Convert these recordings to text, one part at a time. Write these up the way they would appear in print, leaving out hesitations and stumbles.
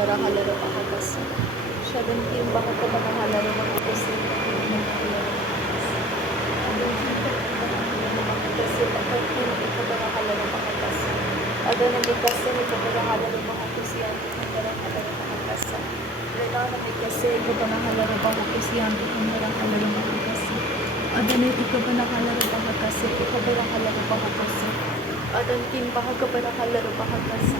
kumbara halaro bahakasa. Shadan kin bahakabana halaro bahakasi. Adana mikase ikabara halaro bahakusi antu kumbara halaro bahakasa. Redana mikase ikabana halaro bahakusi antu kumbara halaro bahakasi. Adana ikabana halaro bahakasi ikabara halaro bahakasi. Adankin bahakabara halaro bahakasa.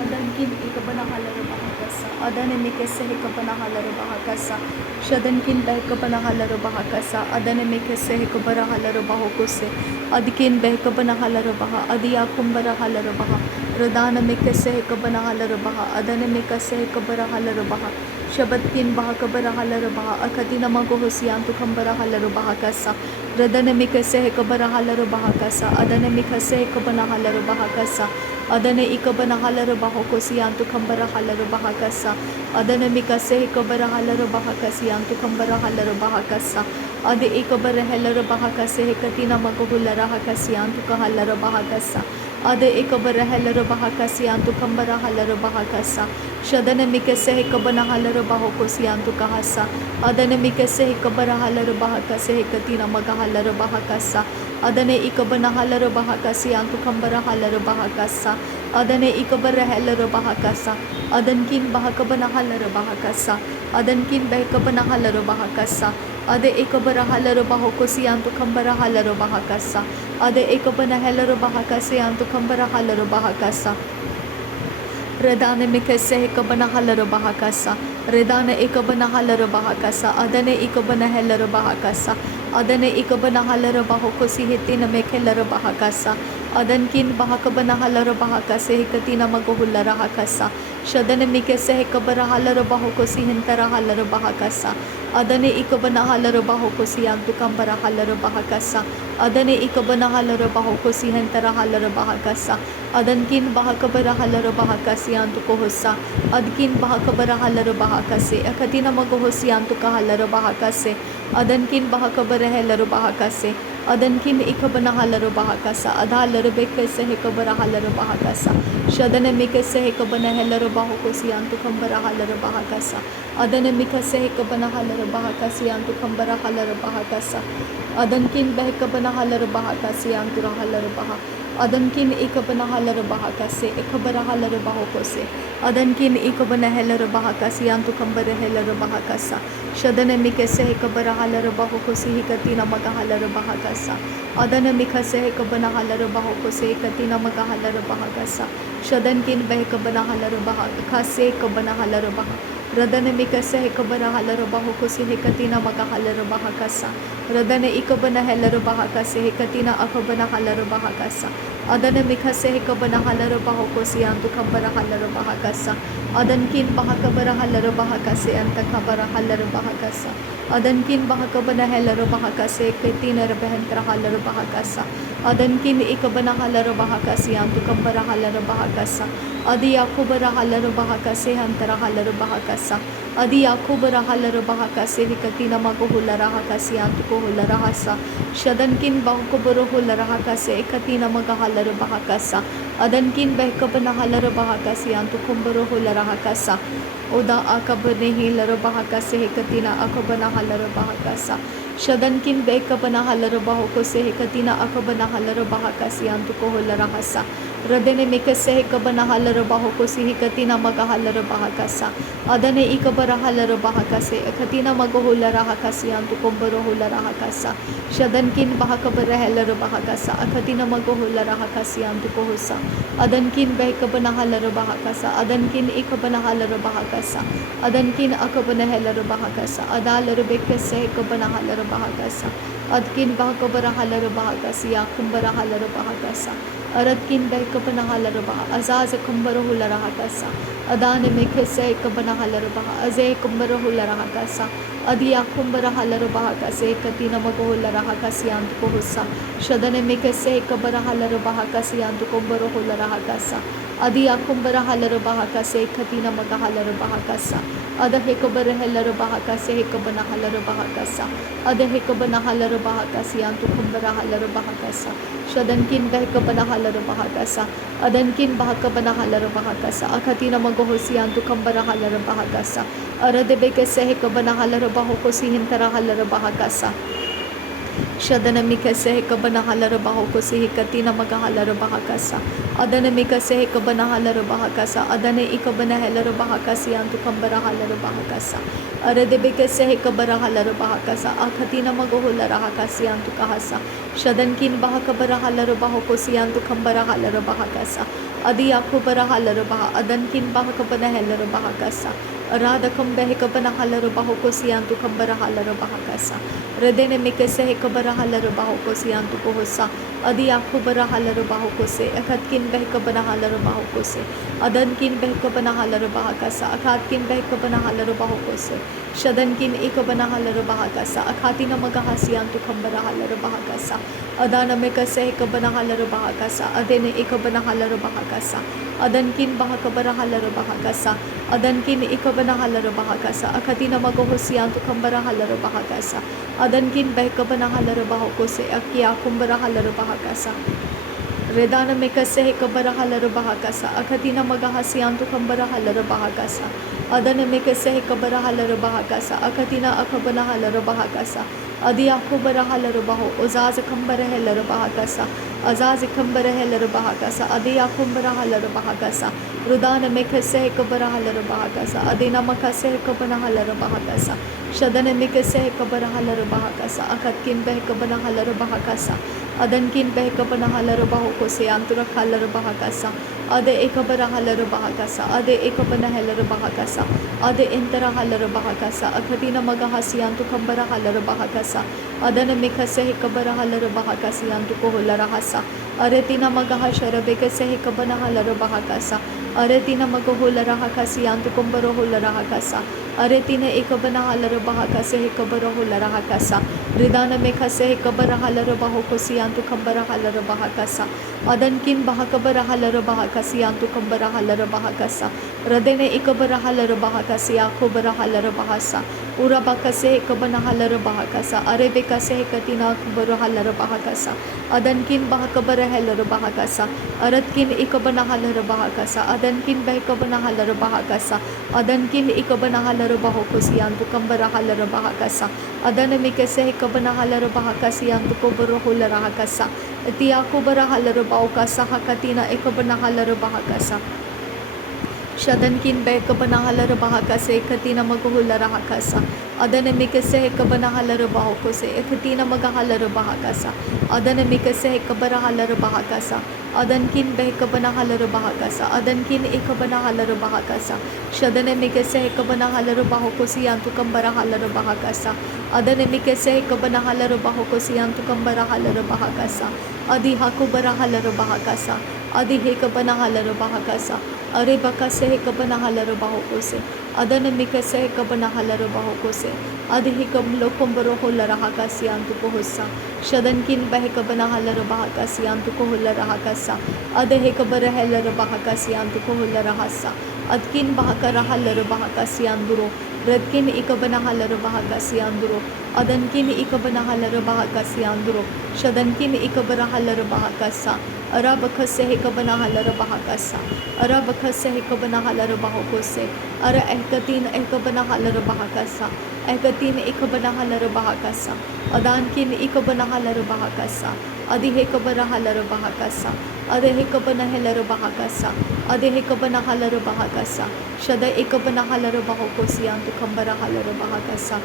Adankin ikabana halaro bahakasa. Adana mikase ikabana halaro bahakasa. Shadankin bahakabana halaro bahakasa. Adana mikase ikabara halaro bahakuse. Adkin bahakabana halaro baha. Adiya kumbara halaro baha. Radana mikase ikabana halaro baha. Adana mikase ikabara halaro baha. Shabatkin bahakabara halaro baha. Akatina magohosiyantu kambara halaro bahakasa. Radana mikase ikabara halaro bahakasa. Adana mikase ikabana halaro bahakasa. Adana ikabana halaro bahakosiyantu kambara halaro bahakasa. Adana mikase ikabara halaro bahakasiyantu kambara halaro bahakasa. Adi ikabara halaro bahakase katina magohulara hakasiyantu kahalaro bahakasa. Ade ikabara halaro bahakasiyantu kambara halaro bahakasa. Shadana mikase ikabana halaro bahakosiyantu kahasa. Adana mikase ikabara halaro bahakase katina magahalaro bahakasa. Adane ikabana halaro bahakasiyantu kambara halaro bahakasa. Adane ikabara halaro bahakasa. Adankin bahakabana halaro bahakasa. Adankin bahakabana halaro bahakasa. Ade ikabara halaro bahakosiyantu kambara halaro bahakasa. Ade ikabana halaro bahakasiyantu kambara halaro bahakasa. Redane mikase ikabana halaro bahakasa. Redane ikabana halaro bahakasa. Adane ikabana halaro bahakasa. Adane ikabana halaro bahakosi hitina mekhelaro bahakasa. Adankin bahakabana halaro bahakase hikatina magohulara hakasa. Shadane mikase ikabara halaro bahakosi hintara halaro bahakasa. Adane ikabana halaro bahakosi yantu kambara halaro bahakasa. Adane ikabana halaro bahakosi hintara halaro bahakasa. Adankin bahakabara halaro bahakasi yantu kohosa. Adkin bahakabara halaro bahakase. Akatina magohosi yantu kahalaro bahakase. Adankin bahakabara halaro bahakase. Adankin ikabana halaro bahakasa. Adhalaro bekase hikabara halaro bahakasa. Shadane mikase hikabana halaro bahakosi yantu kambara halaro bahakasa. Adane mikase hikabana halaro bahakasi yantu kambara halaro bahakasa. Adankin bahakabana halaro bahakasi yantu halaro bahakasa. Adankin ikabana halaro bahakase ikabara halaro bahakose. Adankin ikabana halaro bahakasi yantu kambara halaro bahakasa. Shadane mikase ikabara halaro bahakosi hikatina maga halaro bahakasa. Adana mikase ikabana halaro bahakose hikatina maga halaro bahakasa. Shadankin bahakabana halaro bahakase ikabana halaro bahakasa. Radane mikase ikabara halaro bahakosi hikatina maga halaro bahakasa. Radane ikabana halaro bahakase hikatina akabana halaro bahakasa. Adana mikase ikabana halaro bahakosi yantu kambara halaro bahakasa. Adankin bahakabara halaro bahakase anta kabara halaro bahakasa. Adankin bahakabana halaro bahakase hikatina rabahantara halaro bahakasa. Adankin ikabana halaro bahakasi yantu kambara halaro bahakasa. Adi yakubara halaro bahakase hantara halaro bahakasa. Adi yakubara halaro bahakase hikatina magohulara hakasi yantu kohulara hasa. Shadankin bahakubaro hulara hakase hikatina magahalaro bahakasa. Adankin bahakabana halaro bahakasi yantu kumbaro hulara hakasa. Oda akabane hilaro bahakase hikatina akabana halaro bahakasa. Shadankin bahakabana halaro bahakose hikatina akabana halaro bahakasi yantu kohulara hasa. Radane mikase ikabana halaro bahakosi hikatina maga halaro bahakasa. Adane ikabara halaro bahakase hikatina magahulara hakasi yantu kumbaro hulara hakasa. Shadankin bahakabara halaro bahakasa hikatina magahulara hakasi yantu kohusa. Adankin bahakabana halaro bahakasa. Adankin ikabana halaro bahakasa. Adankin akabana halaro bahakasa. Adalaro bekase ikabana halaro bahakasa. Adkin bahakabara halaro bahakasi yakumbara halaro bahakasa. Aradkin bahakabana halaro baha. Azaz kumbaro hulara hakasa. Adane mikase ikabana halaro baha. Azay kumbaro hulara hakasa. Adiya kumbara halaro bahakase katina magohulara hakasi yantu kohusa. Shadane mikase ikabara halaro bahakasi yantu kumbaro hulara hakasa. Adiya kumbara halaro bahakase katina maga halaro bahakasa. Ada hekabara halaro bahakase hekabana halaro bahakasa. Ada hekabana halaro bahakasi yantu kumbara halaro bahakasa. Shadankin Behkabanahalarabahakasa, Adankin Bahakabanahalarabahakasa, Akatina Magohosiantu Kambarahalarabahakasa, Aradebeke Sehekabanahalarabahokosihin Tarahalarabahakasa. Shadanamika Sehekabana Halarabahokosi Katina Magahalarabahakasa, Adanamika Sehekabana Halarabahakasa, Adane Ikabana Halarabahakasi Antukambara Halarabahakasa, Aradebeka Sehekabara Halarabahakasa, Akatina Magohularahakasi Antukahasa, Shadankin Bahakabara Halarabahokosi Antukambara Halarabahakasa, Adiakubara Halarabaha, Adankin Bahakabana Halarabahakasa, Radakam Behekabana Halarabahokosi Antukambara Halarabahakasa, Redene Mikase Hekabara Halarabahokose Antukohosa, Adi Akubara Halarabahokose, Akatkin Behkabana Halarabahokose, Adankin Behkabana Halarabahakasa, Akatkin Behkabana Halarabahokose, Shadankin Ikabana Halarabahakasa, Akatina Magahasi Antukambara Halarabahakasa, Adana Mikase Hekabana Halarabahakasa, Adene Ikabana Halarabahakasa, Adankin Bahakabara Halarabahakasa, Adankin Ikabana Halarabahakasa, Akatina Magohosi Antukambara Halarabahakasa, Adankin Behkabana Halarabahokose, Akia Kumbara Halarabahakasa, Redana Mikase Hekabara Halarabahakasa, Akatina Magahasi Antukambara Halarabahakasa, Adana Mikase Hekabara Halarabahakasa, Akatina Akabana Halarabahakasa, Adi Akubara Halarabaho, Ozaza Kambara Halarabahakasa, Azazi Kambara Halarabahakasa, Adi Akumbara Halarabahakasa, Rudana Mikase Hekabara Halarabahakasa, Adina Makase Hekabana Halarabahakasa, Shadana Mikase Hekabara Halarabahakasa, Akatkin Behkabana Halarabahakasa, Adankin Behkabana Halarabahokose, Antura Halarabahakasa, Ade Ekabara Halarabahakasa, Ade Ekabana Halarabahakasa, Ade Intera Halarabahakasa, Akatina Magahasi Antukambara Halarabahakasa, Adana Mikase Hekabara Halarabahakasi Antukohularahasa, Aretina Magahasharabekase Hekabana Halarabahakasa, Aretina Magahularahakasi Antukumbarahularahakasa, Aretina Ekabana Halarabahakase Hekabarahularahakasa, Ridana Mekase Hekabara Halarabahokosi Antukambara Halarabahakasa, Adankin Bahakabara Halarabahakasi Antukambara Halarabahakasa, Radene Ikabara Halarabahakasi Akubara Halarabahasa, Urabakase Hekabana Halarabahakasa, Arebekase Hekatina Kubara Halarabahakasa, Adankin Bahakabara Halarabahakasa, Aratkin Ikabana Halarabahakasa, Adankin Behkabana Halarabahakasa, Adankin Ikabana Halarabahokosi Antukambara Halarabahakasa, Adanamikase Hekabana Halarabahakasi Antukobarohularahakasa, Tiakubara Halarabahakasa, Hakatina Ekabana Halarabahakasa, Shadankin Behkabana Halarabahakase, Katina Magahularahakasa, Adana Mikase Hekabana Halarabahokose, Katina Magahalarabahakasa, Adana Mikase Hekabara Halarabahakasa, Adankin Behkabana Halarabahakasa, Adankin Ekabana Halarabahakasa, Shadana Mikase Hekabana Halarabahokosi Antukambara Halarabahakasa, Adana Mikase Hekabana Halarabahokosi Antukambara Halarabahakasa, Adi Hakubara Halarabahakasa, Adi Hekabana Halarabahakasa, Arebakase Hekabana Halarabahokose, Adana Mikase Hekabana Halarabahokose, Adi Hekam Lokombarohularahakasi Antukohosa, Shadankin Behkabana Halarabahakasi Antukohularahakasa, Ada Hekabara Halarabahakasi Antukohularahasa, Adkin Bahakara Halarabahakasi Anduro, Redkin Ikabana Halarabahakasi Anduro, Adankin Ikabana Halarabahakasi Anduro, Shadankin Ikabara Halarabahakasa, Arabakase Hekabana Halarabahakasa, Arabakase Hekabana Halarabahokose, Ara Ehkatin Ekabana Halarabahakasa, Ehkatin Ikabana Halarabahakasa, Adankin Ikabana Halarabahakasa, Adi Hekabara Halarabahakasa, Ade Hekabana Halarabahakasa, Ade Hekabana Halarabahakasa, Shada Ekabana Halarabahokosi Antukambara Halarabahakasa,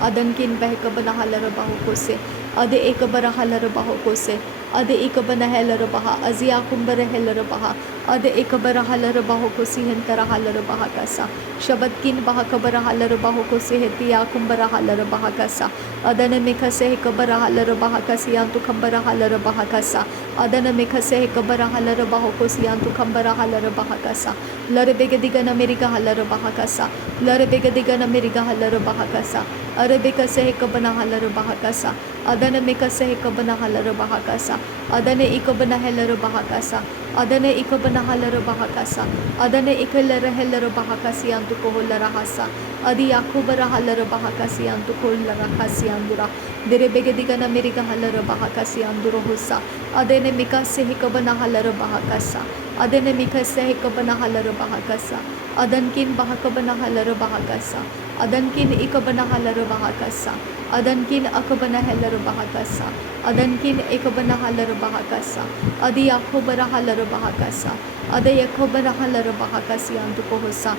Adankin Behkabana Halarabahokose, Ade Ekabara Halarabahokose, Ade Ekabana Halarabaha, Azia Kumbara Halarabaha, Ade Ekabara Halarabahokosi Hentara Halarabahakasa, Shabatkin Bahakabara Halarabahokosi Hetia Kumbara Halarabahakasa, Adana Mikase Hekabara Halarabahakasi Antukambara Halarabahakasa, Adana Mikase Hekabara Halarabahokosi Antukambara Halarabahakasa, Larebegadigana America Halarabahakasa, Larebegadigana America Halarabahakasa, Arabekase Hekabana Halarabahakasa, Adana Mikase Hekabana Halarabahakasa, Adana Ikabana Halarabahakasa, adane ikabana halaro bahakasa adane ikalere helero bahakasi antu koholara hasa adi yakubara halaro bahakasi antu koholara hasi andura dere begedigana meriga halaro bahakasi anduro husa adene mikase hikabana halaro bahakasa adene mikase hikabana halaro bahakasa adankin bahakabana halaro bahakasa adankin ikabana halaro bahakasa adankin akabana halaro bahakasa adankin ikabana halaro bahakasa adi yakubara halaro bahakasa ade yakubara halaro bahakasi antu kohosa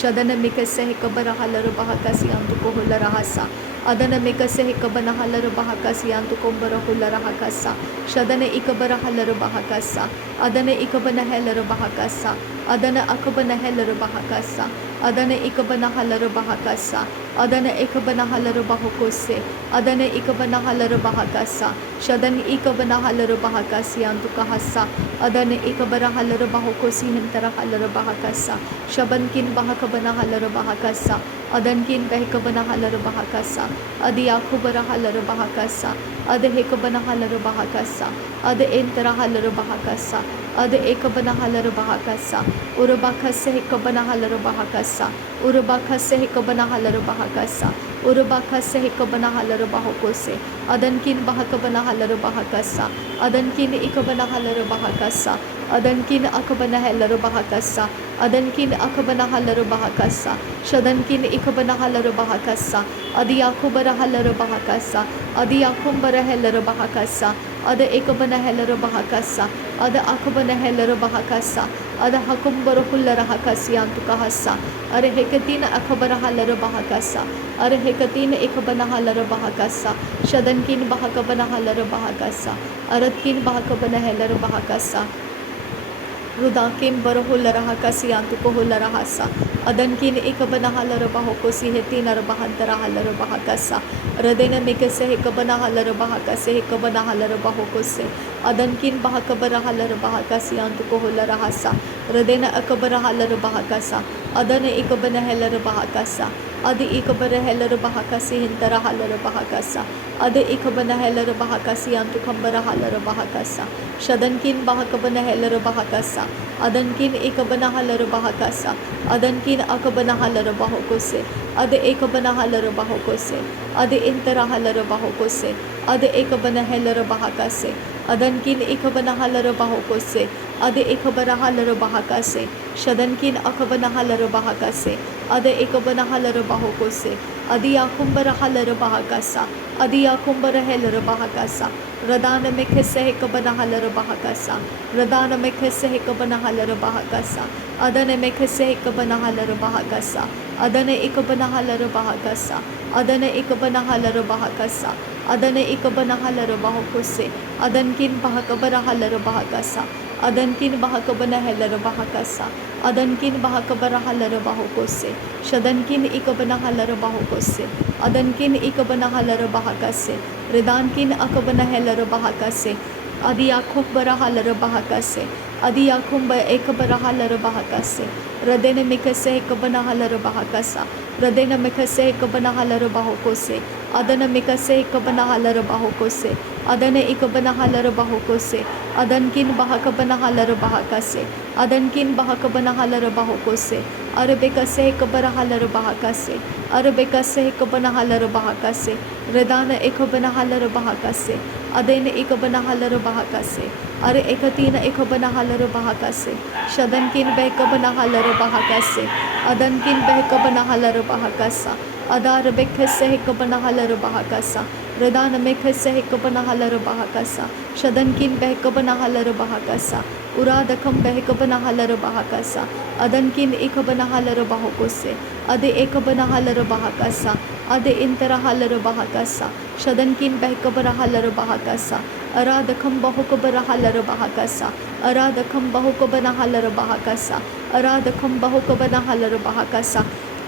shadana mikase hikabara halaro bahakasi antu koholara hasa adana mikase hikabana halaro bahakasi antu kombara holara hakasa shadana ikabara halaro bahakasa adana ikabana halaro bahakasa adana akabana halaro bahakasa adana ikabana halaro bahakasa adana ikabana halaro bahokose adana ikabana halaro bahakasa shadan ikabana halaro bahakasi antu kahasa adana ikabara halaro bahokosi hintara halaro bahakasa shabankin bahakabana halaro bahakasa adankin behkabana halaro bahakasa adi yakubara halaro bahakasa ade hekabana halaro bahakasa ade entara halaro bahakasa ade ekabana halaro bahakasa urabakase hekabana halaro bahakasa urabakase hekabana halaro bahakasa urabakase hekabana halaro bahokose adankin bahakabana halaro bahakasa adankin ikabana halaro bahakasa adankin akabana halaro bahakasa adankin akabana halaro bahakasa shadankin ikabana halaro bahakasa adi yakubara halaro bahakasa adi yakumbara halaro bahakasa ada ekabana halaro bahakasa ada akabana halaro bahakasa ada hakumbara hullara hakasi antu kahasa are hekatina akabara halaro bahakasa are hekatina ekabana halaro bahakasa shadankin bahakabana halaro bahakasa aratkin bahakabana halaro bahakasa rudakin barahulara hakasi antu kohulara hasa adankin ikabana halaro bahokosi hetina bahantara halaro bahakasa radena mikase hekabana halaro bahakase hekabana halaro bahokose adankin bahakabara halaro bahakasi antu kohulara hasa radena akabara halaro bahakasa adana ikabana halaro bahakasa adi ikabara halaro bahakasi hintara halaro bahakasa adi ikabana halaro bahakasi antu kambara halaro bahakasa shadankin bahakabana halaro bahakasa adankin ikabana halaro bahakasa adankin akabana halaro bahokose ade ekabana halaro bahokose ade intara halaro bahokose ade ekabana halaro bahakase adankin ikabana halaro bahokose ade ekabara halaro bahakase shadankin akabana halaro bahakase ade ekabana halaro bahokose adi yakumbara halaro bahakasa adi yakumbara halaro bahakasa radana mekase ekabana halaro bahakasa radana mekase ekabana halaro bahakasa adana mekase ekabana halaro bahakasa adana ikabana halaro bahakasa adana ikabana halaro bahakasa adana ikabana halaro bahokose adankin bahakabara halaro bahakasa adankin bahakabana halaro bahakasa adankin bahakabara halaro bahokose shadankin ikabana halaro bahokose adankin ikabana halaro bahakase redankin akabana halaro bahakase adi yakumbara halaro bahakase adi yakumba ekabara halaro bahakase radena mikase ekabana halaro bahakasa radena mikase ekabana halaro bahokose adana mikase ekabana halaro bahokose adana ikabana halaro bahokose adankin bahakabana halaro bahakase adankin bahakabana halaro bahokose arabekase ekabara halaro bahakase arabekase ekabana halaro bahakase redana ekabana halaro bahakase adena ikabana halaro bahakase are ekatina ekabana halaro bahakase shadankin behkabana halaro bahakase adankin behkabana halaro bahakasa adar bekase ekabana halaro bahakasa redana mekase ekabana halaro bahakasa shadankin behkabana halaro bahakasa uradakam behkabana halaro bahakasa adankin ekabana halaro bahokose ade ekabana halaro bahakasa ade intara halaro bahakasa shadankin behkabara halaro bahakasa aradakam bahokabara halaro bahakasa aradakam bahokabana halaro bahakasa aradakam bahokabana halaro bahakasa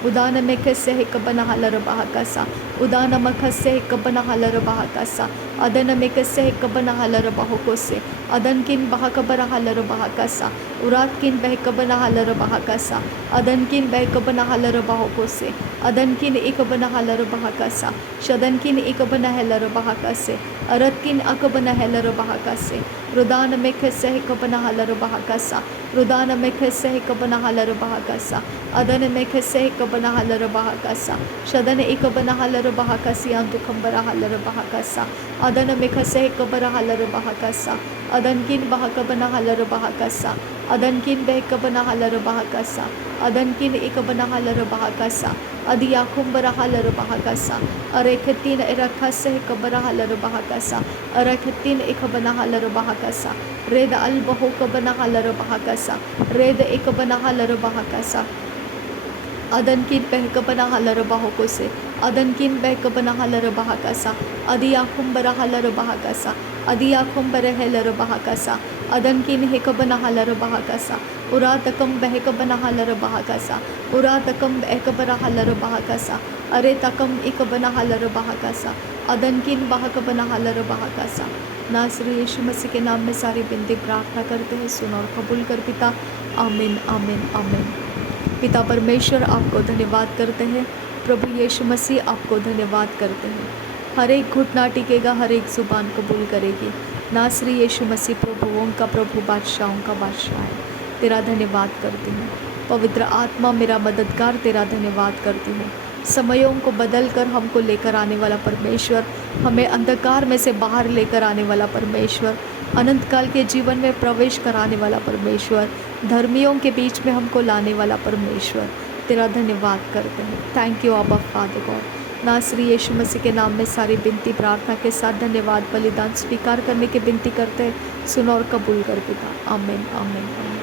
udana mekase hekabana halaro bahakasa udana makase hekabana halaro bahakasa adana mekase hekabana halaro bahokose adankin bahakabara halaro bahakasa uratkin behkabana halaro bahakasa adankin behkabana halaro bahokose adankin ikabana halaro bahakasa shadankin ikabana halaro bahakase Aratkin akabana helaro bahakase. Rudana mekase hikabana halaro bahakasa. Rudana mekase hikabana halaro bahakasa. Adana mekase hikabana halaro bahakasa. Shadana ikabana halaro bahakasi antu kambara halaro bahakasa. Adana mekase hikabara halaro bahakasa. Adankin bahakabana halaro bahakasa. Adankin behikabana halaro bahakasa. Adankin ikabana halaro bahakasa. Adiya kumbara halaro bahakasa. Arekhatin irakase hikabara halaro bahakasa. Arakhatin ikabana halaro bahakasa. Reda albaho kabana halaro bahakasa. Reda ikabana halaro bahakasa. Adankin behkabana halaro bahokose. Adankin behkabana halaro bahakasa. Adiya kumbara halaro bahakasa. Adiya kumbara halaro bahakasa. Adankin hekabana halaro bahakasa. Uratakam behkabana halaro bahakasa. Uratakam behkabara halaro bahakasa. Aretakam ikabana halaro bahakasa. अदनकिन बहकबना हलर बहकासा। नासरी यीशु मसीह के नाम में सारी बिनती प्रार्थना करते हैं, सुन और कबूल कर पिता। आमीन आमीन आमीन। पिता परमेश्वर आपको धन्यवाद करते हैं, प्रभु यीशु मसीह आपको धन्यवाद करते हैं। हर एक घुटना टिकेगा, हर एक जुबान कबूल करेगी। नासरी यीशु मसीह प्रभुओं का प्रभु, बादशाहों का बादशाह है। तेरा धन्यवाद करती हूँ पवित्र आत्मा, मेरा मददगार, तेरा धन्यवाद करती हूँ। समयों को बदल कर हमको लेकर आने वाला परमेश्वर, हमें अंधकार में से बाहर लेकर आने वाला परमेश्वर, अनंत काल के जीवन में प्रवेश कराने वाला परमेश्वर, धर्मियों के बीच में हमको लाने वाला परमेश्वर, तेरा धन्यवाद करते हैं। थैंक यू आबा फादर गॉड। नासरी यीशु मसीह के नाम में सारी विनती प्रार्थना के साथ धन्यवाद बलिदान स्वीकार करने की विनती करते हैं, सुनो और कबूल कर पिता। आमीन आमीन आमीन।